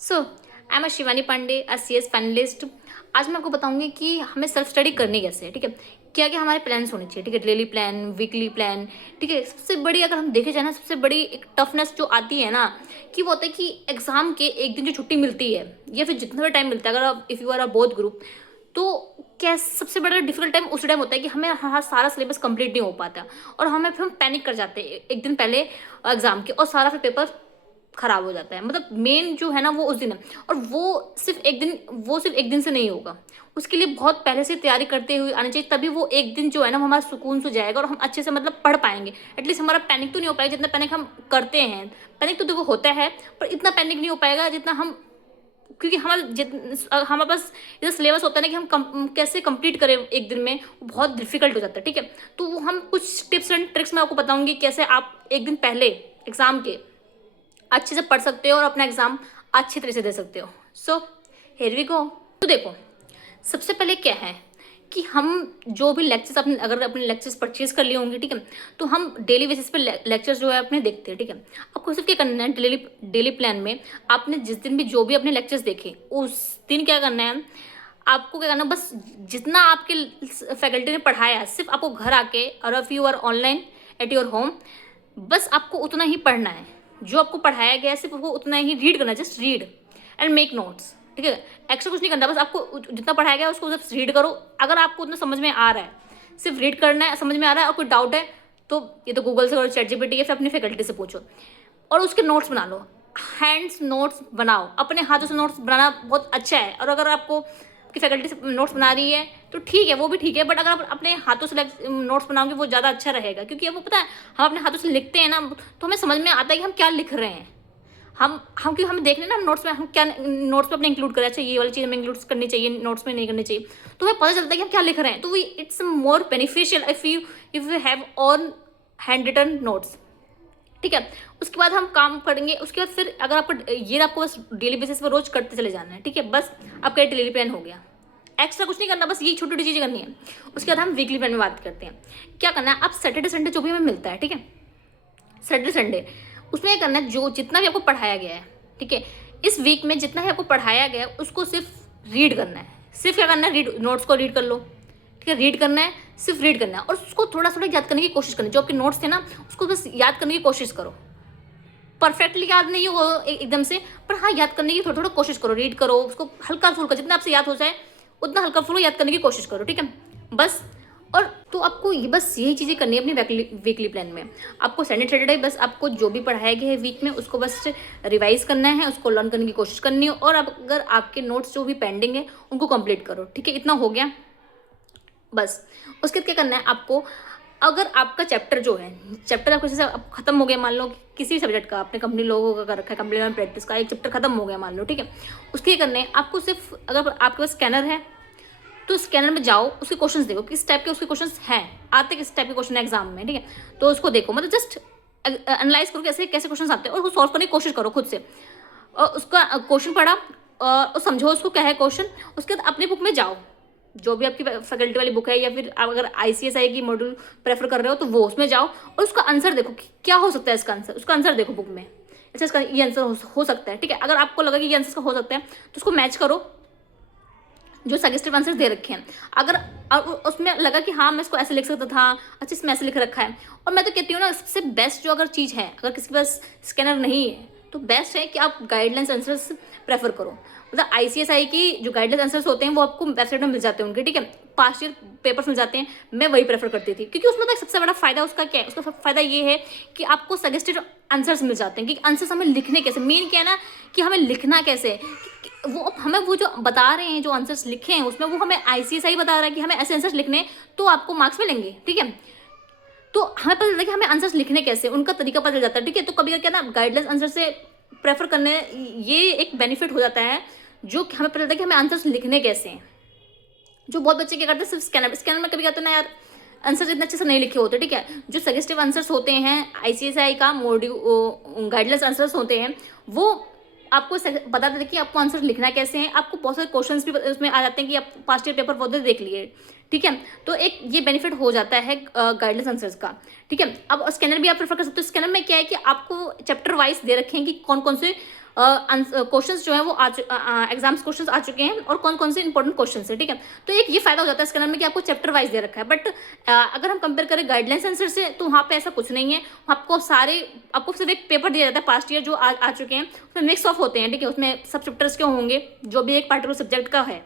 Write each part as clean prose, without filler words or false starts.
So I am Shivani Pandey, CS finalist. आज मैं आपको बताऊंगी कि हमें सेल्फ स्टडी करनी कैसे है। ठीक है, क्या क्या हमारे प्लान्स होने चाहिए। ठीक है, डेली प्लान, वीकली प्लान। ठीक है, सबसे बड़ी अगर हम देखे जाए ना, सबसे बड़ी एक टफनेस जो आती है ना, कि वो होता है कि एग्जाम के एक दिन जो छुट्टी मिलती है या फिर जितना भी टाइम मिलता है, अगर आप if you are a both group, तो क्या सबसे बड़ा डिफिकल्ट टाइम उस टाइम होता है कि हमें हमारा सारा सिलेबस कंप्लीट नहीं हो पाता और हमें फिर हम पैनिक कर जाते हैं एक दिन पहले एग्जाम के, और सारा फिर पेपर खराब हो जाता है। मतलब मेन जो है ना वो उस दिन है, और वो सिर्फ एक दिन से नहीं होगा। उसके लिए बहुत पहले से तैयारी करते हुए आनी चाहिए, तभी वो एक दिन जो है ना वो हमारा सुकून से जाएगा और हम अच्छे से मतलब पढ़ पाएंगे। एटलीस्ट हमारा पैनिक तो नहीं हो पाएगा जितना पैनिक हम करते हैं। पैनिक तो देखो होता है, पर इतना पैनिक नहीं हो पाएगा जितना हम, क्योंकि हमारे पास इधर सिलेबस होता है ना कि हम कैसे कंप्लीट करें एक दिन में, वो बहुत डिफिकल्ट हो जाता है। ठीक है, तो वो हम कुछ टिप्स एंड ट्रिक्स मैं आपको बताऊंगी कैसे आप एक दिन पहले एग्जाम के अच्छे से पढ़ सकते हो और अपना एग्जाम अच्छी तरह से दे सकते हो। So here we go. तो देखो, सबसे पहले क्या है कि हम जो भी लेक्चर्स अपने, अगर अपने लेक्चर्स परचेज कर लिए होंगे, ठीक है, तो हम डेली बेसिस पे लेक्चर्स जो है अपने देखते हैं। ठीक है, आपको सिर्फ क्या करना है, डेली डेली प्लान में आपने जिस दिन भी जो भी अपने लेक्चर्स देखे उस दिन क्या करना है, आपको क्या करना है, बस जितना आपके फैकल्टी ने पढ़ाया सिर्फ आपको घर आके, और if you are online at your home, बस आपको उतना ही पढ़ना है। जो आपको पढ़ाया गया है सिर्फ वो उतना ही रीड करना है, just read and make notes. ठीक है, एक्स्ट्रा कुछ नहीं करना, बस आपको जितना पढ़ाया गया है उसको सिर्फ रीड करो। अगर आपको उतना समझ में आ रहा है, सिर्फ रीड करना है, समझ में आ रहा है, और कोई डाउट है तो ये तो गूगल से और ChatGPT या फिर अपनी फैकल्टी से पूछो, और उसके नोट्स बना लो। हैंड्स नोट्स बनाओ, अपने हाथों से नोट्स बनाना बहुत अच्छा है। और अगर आपको की फैकल्टी से नोट्स बना रही है तो ठीक है, वो भी ठीक है, बट अगर आप अपने हाथों से नोट्स बनाओगे वो ज़्यादा अच्छा रहेगा, क्योंकि वो पता है हम अपने हाथों से लिखते हैं ना, तो हमें समझ में आता है कि हम क्या लिख रहे हैं। हम क्योंकि हम देख रहे हैं ना हम नोट्स में, हम क्या नोट्स में अपने इंक्लूड करें, अच्छा ये वाली चीज़ हमें इंक्लूड करनी चाहिए, नोट्स में नहीं करनी चाहिए, तो हमें पता चलता है कि हम क्या लिख रहे हैं। तो we it's more beneficial if you have on hand written notes. ठीक है, उसके बाद हम काम करेंगे। उसके बाद फिर अगर आपको ये आपको बस डेली बेसिस पर रोज करते चले जाना है। ठीक है, बस आपका डेली प्लान हो गया, एक्स्ट्रा कुछ नहीं करना, बस ये छोटी छोटी चीज़ें करनी है। उसके बाद हम वीकली प्लान में बात करते हैं। क्या करना है, आप सैटरडे संडे जो भी हमें मिलता है, ठीक है, सैटरडे संडे उसमें क्या करना है, जो जितना भी आपको पढ़ाया गया है, ठीक है, इस वीक में जितना भी आपको पढ़ाया गया है उसको सिर्फ रीड करना है। सिर्फ क्या करना है, रीड, नोट्स को रीड कर लो। ठीक है, रीड करना है, सिर्फ रीड करना है, और उसको थोड़ा थोड़ा याद करने की कोशिश करनी है। जो आपके नोट्स थे ना उसको बस याद करने की कोशिश करो। परफेक्टली याद नहीं हो एकदम से, पर हाँ याद करने की थोड़ा थोड़ा कोशिश करो। रीड करो उसको, हल्का फुल्का जितना आपसे याद हो जाए उतना हल्का फुल्का याद करने की कोशिश करो। ठीक है, बस। और तो आपको ये बस यही चीज़ें करनी है अपनी वीकली प्लान में। आपको सैटरडे बस आपको जो भी पढ़ाया गया है वीक में उसको बस रिवाइज करना है, उसको लर्न करने की कोशिश करनी है, और अगर आपके नोट्स जो भी पेंडिंग है उनको कंप्लीट करो। ठीक है, इतना हो गया बस। उसके बाद क्या करना है आपको, अगर आपका चैप्टर जो है, चैप्टर आपको जैसे अब खत्म हो गया, मान लो किसी सब्जेक्ट का आपने कंपनी लोगों का कर रखा है, कंप्लीमेंट प्रैक्टिस का एक चैप्टर खत्म हो गया मान लो, ठीक है, उसके करने हैं आपको सिर्फ, अगर आपके पास स्कैनर है तो स्कैनर में जाओ, उसके क्वेश्चंस देखो किस टाइप के उसके क्वेश्चंस हैं, आते किस टाइप के क्वेश्चन है एग्जाम में। ठीक है, तो उसको देखो, मतलब जस्ट एनालाइज करो कैसे कैसे क्वेश्चन आते हैं, और उसको सॉल्व करने की कोशिश करो खुद से। और उसका क्वेश्चन पढ़ा और समझो उसको क्या है क्वेश्चन। उसके बाद अपनी बुक में जाओ, जो भी आपकी फैकल्टी वाली बुक है, या फिर आप अगर ICSI की मॉड्यूल प्रेफर कर रहे हो तो वो उसमें जाओ और उसका आंसर देखो कि क्या हो सकता है इसका आंसर। उसका आंसर देखो बुक में, अच्छा इसका ये आंसर हो सकता है। ठीक है, अगर आपको लगा कि ये आंसर हो सकता है तो उसको मैच करो जो सजेस्टिव आंसर दे रखे हैं। अगर उसमें लगा कि हाँ मैं इसको ऐसे लिख सकता था, अच्छा इसमें ऐसे लिख रखा है। और मैं तो कहती हूँ ना, सबसे बेस्ट जो अगर चीज़ है, अगर किसी के पास स्कैनर नहीं है तो बेस्ट है कि आप गाइडलाइंस आंसर्स प्रेफर करो। मतलब ICSI की जो गाइडलाइंस आंसर्स होते हैं वो आपको वेबसाइट में मिल जाते हैं उनके। ठीक है, पास्ट ईयर पेपर्स मिल जाते हैं, मैं वही प्रेफर करती थी, क्योंकि उसमें तो सबसे बड़ा फायदा उसका क्या है, उसका फायदा ये है कि आपको सजेस्टेड आंसर्स मिल जाते हैं, कि आंसर्स हमें लिखने कैसे, मेन क्या है ना कि हमें लिखना कैसे। वो हमें वो जो बता रहे हैं, जो आंसर्स लिखे हैं उसमें, वो हमें ICSI बता रहा है कि हमें ऐसे आंसर्स लिखने हैं तो आपको मार्क्स मिलेंगे। ठीक है, तो हमें पता चलता है कि हमें आंसर्स लिखने कैसे, उनका तरीका पता चल जाता है। ठीक है, तो कभी क्या ना गाइडलाइंस आंसर से प्रेफर करने, ये एक बेनिफिट हो जाता है, जो हमें पता चलता है कि हमें आंसर्स लिखने कैसे हैं। जो बहुत बच्चे क्या करते हैं, सिर्फ स्कैनर में कभी कहते हैं ना यार आंसर इतने अच्छे से नहीं लिखे होते। ठीक है, जो सजेस्टिव आंसर्स होते हैं ICSI का मॉड्यूल गाइडलाइंस आंसर्स होते हैं, वो आपको बता देते हैं कि आपको आंसर लिखना कैसे है। आपको बहुत सारे क्वेश्चंस भी उसमें आ जाते हैं कि आप पास्ट ईयर पेपर बहुत देख लिए। ठीक है, तो एक ये बेनिफिट हो जाता है गाइडलाइंस आंसर्स का। ठीक है, अब स्कैनर भी आप प्रेफर कर सकते हो। स्कैनर में क्या है कि आपको चैप्टर वाइज दे रखे हैं कि कौन कौन से क्वेश्चंस जो है वो एग्जाम्स क्वेश्चंस आ चुके हैं और कौन कौन से इंपॉर्टेंट क्वेश्चंस है, ठीक है। तो एक ये फायदा हो जाता है इसके अंदर में कि आपको चैप्टर वाइज दे रखा है। बट अगर हम कंपेयर करें गाइडलाइंस आंसर से तो वहाँ पे ऐसा कुछ नहीं है। आपको सिर्फ एक पेपर दिया जाता है पास्ट ईयर जो आ चुके हैं, उसमें मिक्स ऑफ होते हैं, ठीक है। उसमें सब चैप्टर्स क्यों होंगे जो भी एक पार्टिकुलर सब्जेक्ट का है,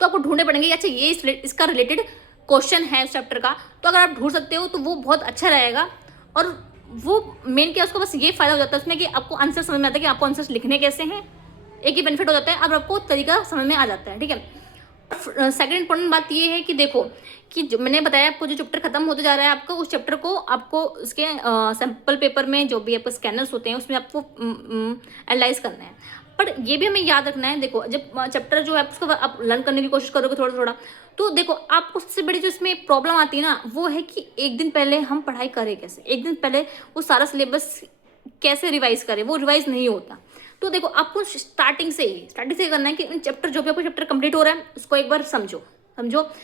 तो आपको ढूंढने पड़ेंगे अच्छा ये इसका रिलेटेड क्वेश्चन है इस चैप्टर का। तो अगर आप ढूंढ सकते हो तो वो बहुत अच्छा रहेगा। और वो मेन क्या उसको बस ये फायदा हो जाता है उसमें कि आपको आंसर समझ में आता है कि आपको आंसर्स लिखने कैसे हैं। एक ही बेनिफिट हो जाता है, अब आपको तरीका समझ में आ जाता है, ठीक है। सेकंड इंपॉर्टेंट बात ये है कि देखो कि जो मैंने बताया आपको, जो चैप्टर खत्म होते जा रहा है आपका, उस चैप्टर को आपको उसके सैम्पल पेपर में जो भी आपको स्कैनर्स होते हैं उसमें आपको एनालाइज करना है। पर ये भी हमें याद रखना है, देखो जब चैप्टर जो है उसको आप लर्न करने की कोशिश करोगे थोड़ा थोड़ा, तो देखो आपको सबसे बड़ी जो इसमें प्रॉब्लम आती है ना वो है कि एक दिन पहले हम पढ़ाई करें कैसे, एक दिन पहले वो सारा सिलेबस कैसे रिवाइज करें, वो रिवाइज नहीं होता। तो देखो आपको स्टार्टिंग से ही करना है कि इन चैप्टर जो भी आपको चैप्टर कंप्लीट हो रहा है उसको एक बार समझो,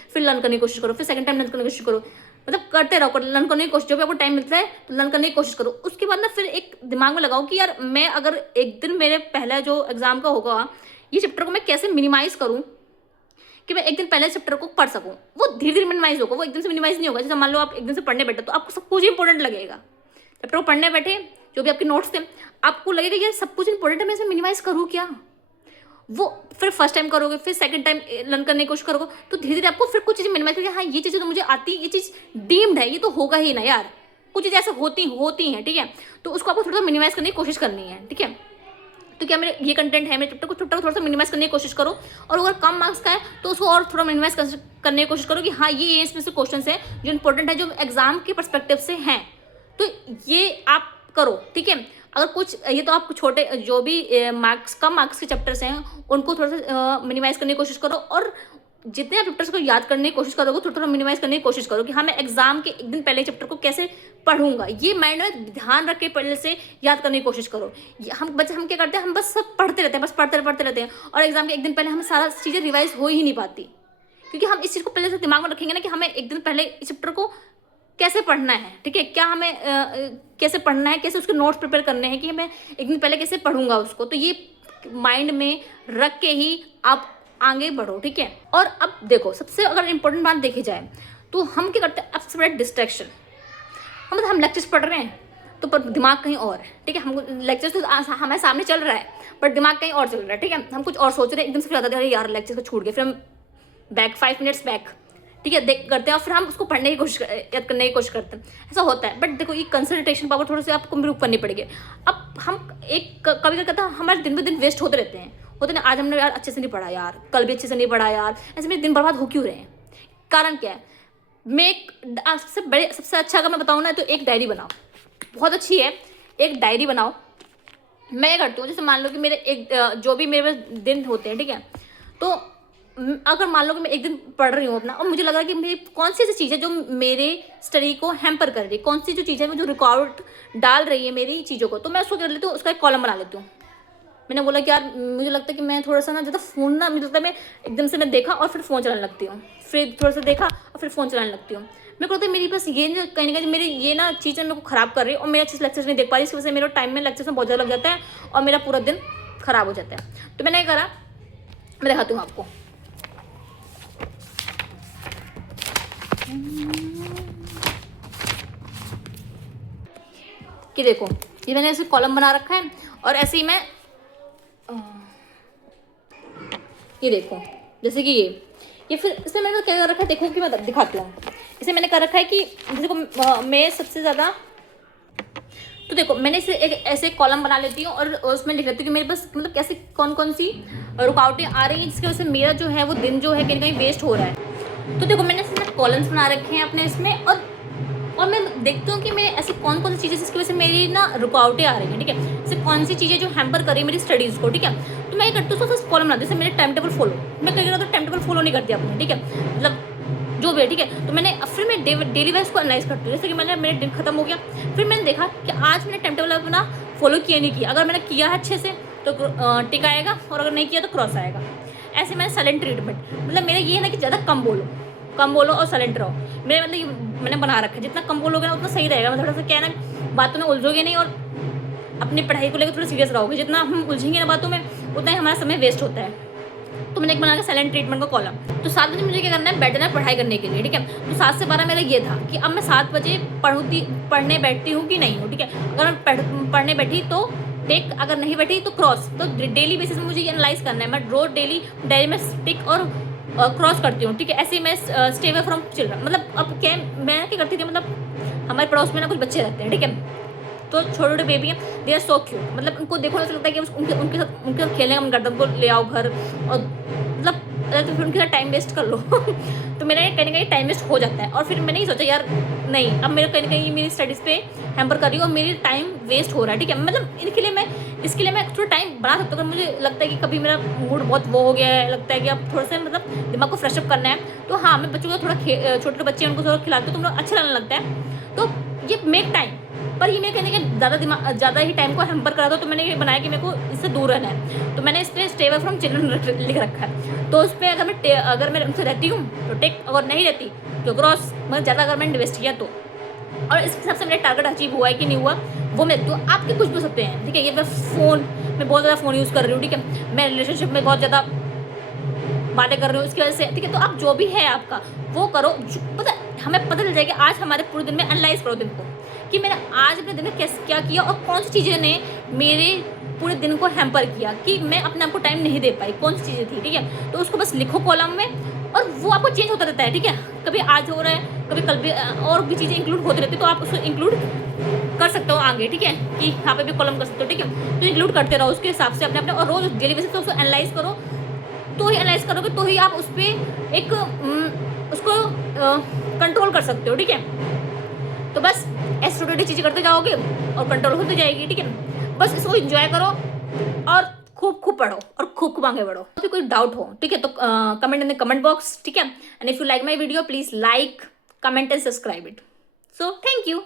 फिर लर्न करने की कोशिश करो, फिर सेकंड टाइम लर्न करने की कोशिश करो, मतलब करते रहो, लर्न करने की कोशिश, जो भी आपको टाइम मिलता है तो लर्न करने की कोशिश करो। उसके बाद ना फिर एक दिमाग में लगाओ कि यार मैं अगर एक दिन मेरे पहला जो एग्जाम का होगा ये चैप्टर को मैं कैसे मिनिमाइज करूँ कि मैं एक दिन पहले चैप्टर को पढ़ सकूँ। वो धीरे धीरे मिनिमाइज होगा, वो एक दिन से मिनिमाइज नहीं होगा। जैसे मान लो आप एक दिन से पढ़ने बैठे तो आपको सब कुछ इंपॉर्टेंट लगेगा, चैप्टर को पढ़ने बैठे जो भी आपके नोट्स थे आपको लगेगा यार सब कुछ इंपॉर्टेंट है, मैं इसे मिनिमाइज करूँ क्या। वो फिर फर्स्ट टाइम करोगे, फिर सेकंड टाइम लर्न करने की कोशिश करोगे, तो धीरे धीरे आपको फिर कुछ चीज़ें मिनिमाइज करके हाँ ये चीज़ें तो मुझे आती, ये चीज़ डीम्ड है, ये तो होगा ही ना यार, कुछ चीज़ें ऐसे होती हैं, ठीक है। तो उसको आपको थोड़ा सा मिनिमाइज करने की कोशिश करनी है, ठीक है। तो क्या मेरे ये कंटेंट है मेरे चैप्टर को थोड़ा सा मिनिमाइज करने की कोशिश करो। और अगर कम मार्क्स का है तो उसको और थोड़ा मिनिमाइज करने की कोशिश करो कि हाँ ये इसमें से क्वेश्चन है जो इंपॉर्टेंट है, जो एग्जाम के परस्पेक्टिव से हैं, तो ये आप करो, ठीक है। अगर कुछ ये तो आप छोटे जो भी कम मार्क्स के चैप्टर्स हैं उनको थोड़ा सा मिनिमाइज करने की कोशिश करो, और जितने आप चैप्टर्स को याद करने की कोशिश करोगे थोड़ा थोड़ा मिनिमाइज करने की कोशिश करो कि हाँ मैं एग्जाम के एक दिन पहले चैप्टर को कैसे पढ़ूंगा, ये माइंड में ध्यान रख के पहले से याद करने की कोशिश करो। हम क्या करते हैं, हम बस सब पढ़ते रहते हैं, बस पढ़ते रहते हैं, और एग्जाम के एक दिन पहले हमें सारा चीज़ें रिवाइज हो ही नहीं पाती, क्योंकि हम इस चीज़ को पहले से दिमाग में रखेंगे ना कि हमें एक दिन पहले इस चैप्टर को कैसे पढ़ना है, ठीक है, क्या हमें कैसे पढ़ना है, कैसे उसके नोट्स प्रिपेयर करने हैं, कि मैं एक दिन पहले कैसे पढ़ूंगा उसको। तो ये माइंड में रख के ही आप आगे बढ़ो, ठीक है। और अब देखो सबसे अगर इम्पोर्टेंट बात देखी जाए तो हम क्या करते हैं, अब सबसे बड़ा डिस्ट्रैक्शन, हम लेक्चर्स पढ़ रहे हैं तो पर दिमाग कहीं और है, ठीक है। हमको लेक्चर्स तो हमारे सामने चल रहा है पर दिमाग कहीं और चल रहा है, ठीक है। हम कुछ और सोच रहे हैं, एकदम से फिर आता है यार लेक्चर तो छूट गए, फिर हम बैक 5 मिनट्स बैक, ठीक है, देख करते हैं और फिर हम उसको पढ़ने की कोशिश याद करने की कोशिश करते हैं, ऐसा होता है। बट देखो ये कंसंट्रेशन पावर थोड़ी सी आपको इम्प्रूव करनी पड़ेगी। अब हम एक कभी क्या कहता है हमारे दिन ब दिन वेस्ट होते रहते हैं, होते ना, आज हमने यार अच्छे से नहीं पढ़ा यार, कल भी अच्छे से नहीं पढ़ा यार, ऐसे मेरे दिन बर्बाद हो क्यों रहे हैं, कारण क्या है। मैं एक सबसे अच्छा अगर मैं बताऊँ ना तो एक डायरी बनाओ, बहुत अच्छी है, एक डायरी बनाओ। मैं करती हूँ जैसे मान लो कि मेरे जो भी मेरे दिन होते हैं, ठीक है, तो अगर मान लो कि मैं एक दिन पढ़ रही हूँ अपना और मुझे लग रहा है कि मेरी कौन सी ऐसी चीज़ है जो मेरे स्टडी को हैम्पर कर रही है, कौन सी जो चीज़ है जो रुकावट डाल रही है मेरी चीज़ों को, तो मैं उसको कर लेती हूँ, उसका एक कॉलम बना लेती हूँ। मैंने बोला कि यार मुझे लगता है कि मैं थोड़ा सा ना ज़्यादा फ़ोन ना, मुझे लगता है मैं एकदम से मैं देखा और फिर फ़ोन चलाने लगती हूँ, फिर थोड़ा सा देखा और फिर फ़ोन चलाने लगती हूँ। मेरे को लगता है मेरी बस ये कहीं ना कहीं मेरी ये ना चीज़ें मेरे को ख़राब कर रही है और मेरे अच्छे से लेक्चर्स नहीं देख पा रही, इसकी वजह से मेरा टाइम में लेक्चर्स में बहुत ज़्यादा लग जाता है और मेरा पूरा दिन ख़राब हो जाता है। तो मैंने करा, मैं दिखाती हूँ आपको, कि देखो ये मैंने ऐसे कॉलम बना रखा है और ऐसे ही मैं ये देखो जैसे कि ये फिर इसमें मैंने क्या कर रखा है, देखो कि मैं दिखाती हूँ। इसे मैंने कर रखा है कि देखो मैं सबसे ज़्यादा, तो देखो मैंने इसे एक ऐसे कॉलम बना लेती हूँ और उसमें लिख लेती हूँ कि मेरे पास मतलब कैसे कौन कौन सी रुकावटें आ रही हैं जिसकी वजह से मेरा जो है वो दिन जो है कहीं ना कहीं वेस्ट हो रहा है। तो देखो मैंने इसमें कॉलम्स बना रखे हैं अपने इसमें, और मैं देखती हूँ कि मैं ऐसी कौन कौन सी चीज़ें जिसकी वजह से मेरी ना रुकावटें आ रही हैं, ठीक है, जैसे कौन सी चीज़ें जो हैम्पर कर रही है मेरी स्टडीज़ को, ठीक है। तो मैं ये करती हूँ उसको कॉलम बनाती हूँ, जैसे मेरे टाइम टेबल फॉलो, मैं कहीं तो टाइम टेबल फॉलो नहीं करती अपने, ठीक है, मतलब जो भी है, ठीक है। तो मैंने फिर मैं डेली वाइज को एनालाइज करती हूँ, जैसे कि मैंने मेरा दिन खत्म हो गया, फिर मैंने देखा कि आज मैंने टाइम टेबल अपना फॉलो किया नहीं किया, अगर मैंने किया है अच्छे से तो टिक आएगा और अगर नहीं किया तो क्रॉस आएगा। ऐसे मैंने साइलेंट ट्रीटमेंट, मतलब मेरा ये है ना कि ज़्यादा कम बोलो और साइलेंट रहो, मेरे मतलब मैंने बना रखा है, जितना कम बोलोगे ना उतना सही रहेगा, मतलब थोड़ा सा क्या है ना बातों में उलझोगे नहीं और अपनी पढ़ाई को लेकर थोड़ा सीरियस रहोगे। जितना हम उलझेंगे ना बातों में, उतना ही हमारा समय वेस्ट होता है। तो मैंने एक बना के साइलेंट ट्रीटमेंट का कॉलम। तो 7 बजे मुझे क्या करना है, बैठना है पढ़ाई करने के लिए, ठीक है। तो 7 से 12 मेरा ये था कि अब मैं 7 बजे पढ़ने बैठती हूँ कि नहीं हूँ, ठीक है। अगर मैं पढ़ने बैठी तो टिक, अगर नहीं बैठी तो क्रॉस। तो डेली बेसिस में मुझे ये एनालाइज करना है। मैं रोज डेली डायरी में टिक और क्रॉस करती हूँ, ठीक है। ऐसे ही मैं स्टे अवे फ्रॉम चिल्ड्रन, मतलब अब क्या मैं क्या करती थी, मतलब हमारे पड़ोस में ना कुछ बच्चे रहते हैं, ठीक है। तो छोटे छोटे बेबी हैं, दे आर सो क्यूट, मतलब उनको देखो ऐसा लगता है कि उनके साथ खेलने का मन करता है, उनको ले आओ घर और मतलब तो फिर उनके साथ टाइम वेस्ट कर लो तो मेरा कहीं ना कहीं टाइम वेस्ट हो जाता है। और फिर मैंने ये सोचा यार नहीं, अब मेरा कहीं ना कहीं मेरी स्टडीज़ पे हैम्पर कर रही हूँ और मेरी टाइम वेस्ट हो रहा है, ठीक है। मतलब इसके लिए मैं थोड़ा टाइम बना सकता हूँ। अगर मुझे लगता है कि कभी मेरा मूड बहुत वो हो गया है, लगता है कि अब थोड़ा सा मतलब दिमाग को फ्रेशअप करना है, तो हाँ मैं बच्चों को थोड़ा छोटे छोटे बच्चे हैं उनको थोड़ा खिलाती हूँ, तो अच्छा लगने लगता है। तो ये मेक टाइम, पर ये मैं कहने के ज़्यादा ही टाइम को हैम्पर करा था, तो मैंने ये बनाया कि मेरे को इससे दूर रहना है। तो मैंने इस पर स्टे अवे फ्रॉम चिल्ड्रन लिख रखा है। तो उस पर अगर मैं उनसे रहती हूँ तो टिक, अगर नहीं रहती तो क्रॉस, मतलब ज़्यादा अगर मैंने इन्वेस्ट किया तो। और इसके हिसाब से मेरा टारगेट अचीव हुआ है कि नहीं हुआ वो मैं तो आपके कुछ भी हो सकते हैं, ठीक है। ये मैं बहुत ज़्यादा फ़ोन यूज़ कर रही हूँ, ठीक है। मैं रिलेशनशिप में बहुत ज़्यादा बातें कर रही हूँ इसकी वजह से, ठीक है। तो आप जो भी है आपका वो करो, पता हमें पता चल जाएगा। आज हमारे पूरे दिन में एनालाइज करो दिन को कि मैंने आज अपने दिन में कैसे क्या किया और कौन सी चीज़ें ने मेरे पूरे दिन को हैम्पर किया, कि मैं अपने आप को टाइम नहीं दे पाई, कौन सी चीज़ें थी, ठीक है। तो उसको बस लिखो कॉलम में, और वो आपको चेंज होता रहता है, ठीक है। कभी आज हो रहा है, कभी कल भी और भी चीज़ें इंक्लूड होती रहती है, तो आप उसको इंक्लूड कर सकते हो आगे, ठीक है, कि यहाँ पे भी कॉलम कर सकते हो, ठीक है। तो इंक्लूड करते रहो उसके हिसाब से अपने और रोज डेली बेसिस पे उसको एनालाइज करो। तो ही एनालाइज करोगे तो ही आप उस पर एक उसको कंट्रोल कर सकते हो, ठीक है। तो बस ऐसे छोटी छोटी चीज़ें करते जाओगे और कंट्रोल होती जाएगी, ठीक है। बस इसको एंजॉय करो और खूब खूब पढ़ो और खूब खूब आगे बढ़ो। फिर कोई डाउट हो, ठीक है, तो comment in the comment box, ठीक है। And if you like my video please like, comment and subscribe it. So thank you.